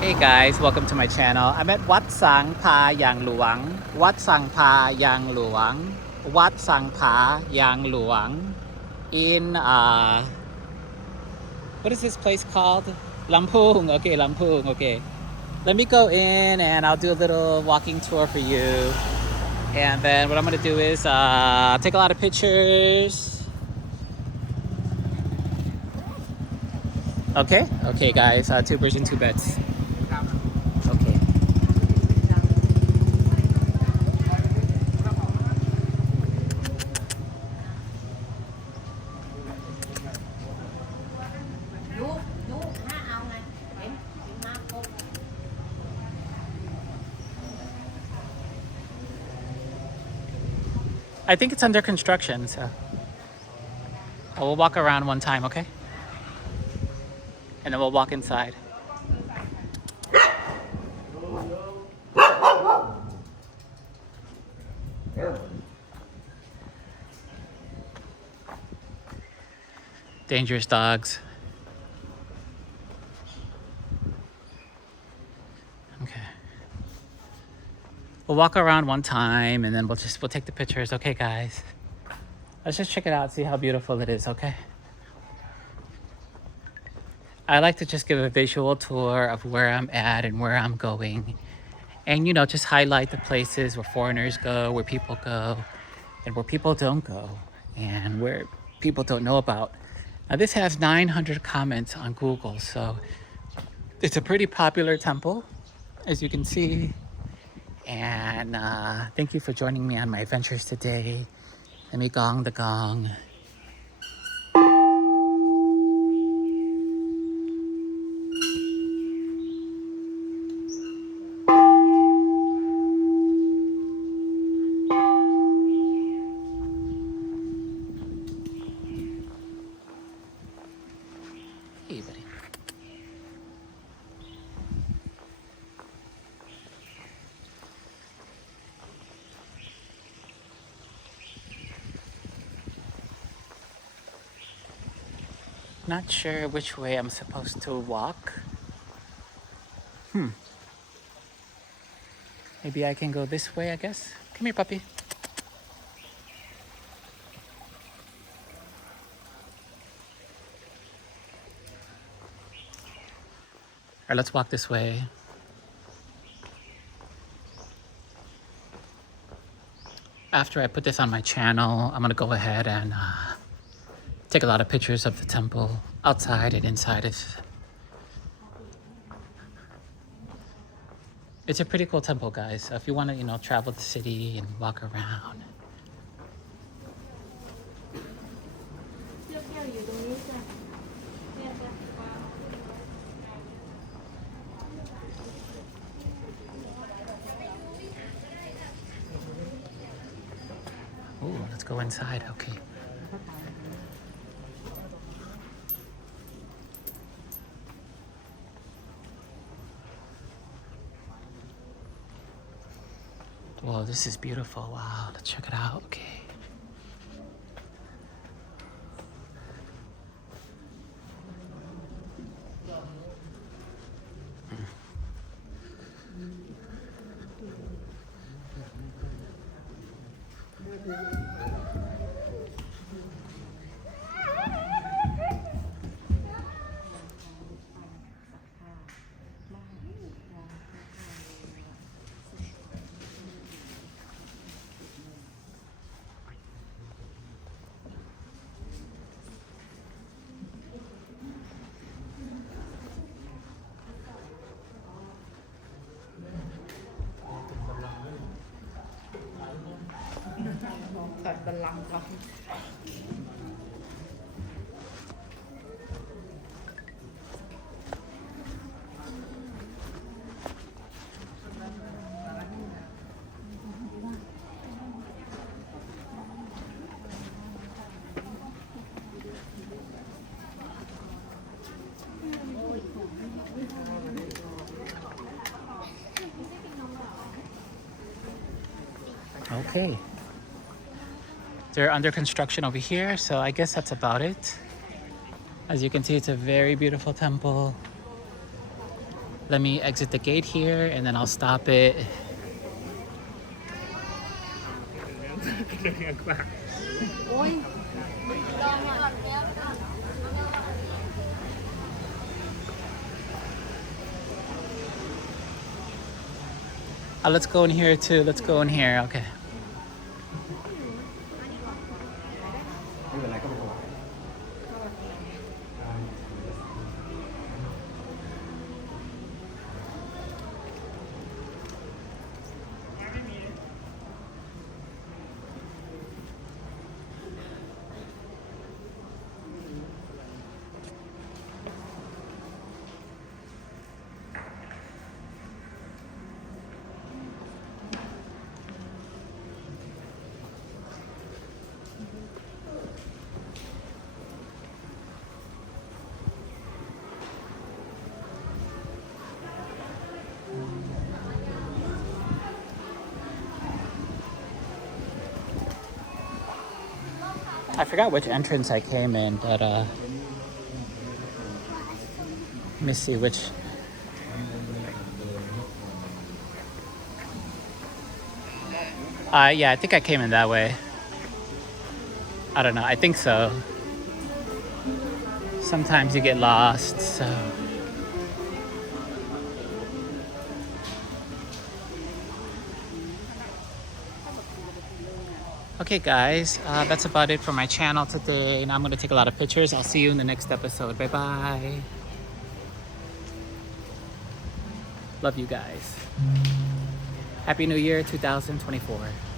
Hey guys, welcome to my channel. I'm at วัดสังพายางหลวงวัดสังพายางหลวงวัดสังพายางหลวง in what is this place called? Lampung. Okay, Lampung. Okay. Let me go in and I'll do a little walking tour for you. And then what I'm going to do is take a lot of pictures. Okay? Okay, guys. Two birds and two beds. Okay. I think it's under construction, so I will walk around one time, okay? And then we'll walk inside. Dangerous dogs. Okay. We'll walk around one time and then we'll take the pictures. Okay, guys. Let's just check it out, see how beautiful it is, okay? I like to just give a visual tour of where I'm at and where I'm going. And, you know, just highlight the places where foreigners go, where people go, and where people don't go, and where people don't know about. Now, this has 900 comments on Google, so it's a pretty popular temple, as you can see. And thank you for joining me on my adventures today. Let me gong the gong. Hey, buddy. Not sure which way I'm supposed to walk. Maybe I can go this way, I guess. Come here, puppy. All right, let's walk this way. After I put this on my channel, I'm gonna go ahead and take a lot of pictures of the temple outside and inside it. It's a pretty cool temple, guys. So if you want to, you know, travel the city and walk around. Ooh, let's go inside. Okay. Whoa, this is beautiful. Wow, let's check it out. Okay. Okay. They're under construction over here, so I guess that's about it. As you can see, it's a very beautiful temple. Let me exit the gate here and then I'll stop it. Let's go in here too. Let's go in here. Okay. I forgot which entrance I came in, but let me see which. Yeah, I think I came in that way. I don't know. I think so. Sometimes you get lost, so. Okay guys, that's about it for my channel today. Now I'm going to take a lot of pictures. I'll see you in the next episode. Bye bye. Love you guys. Happy New Year 2024.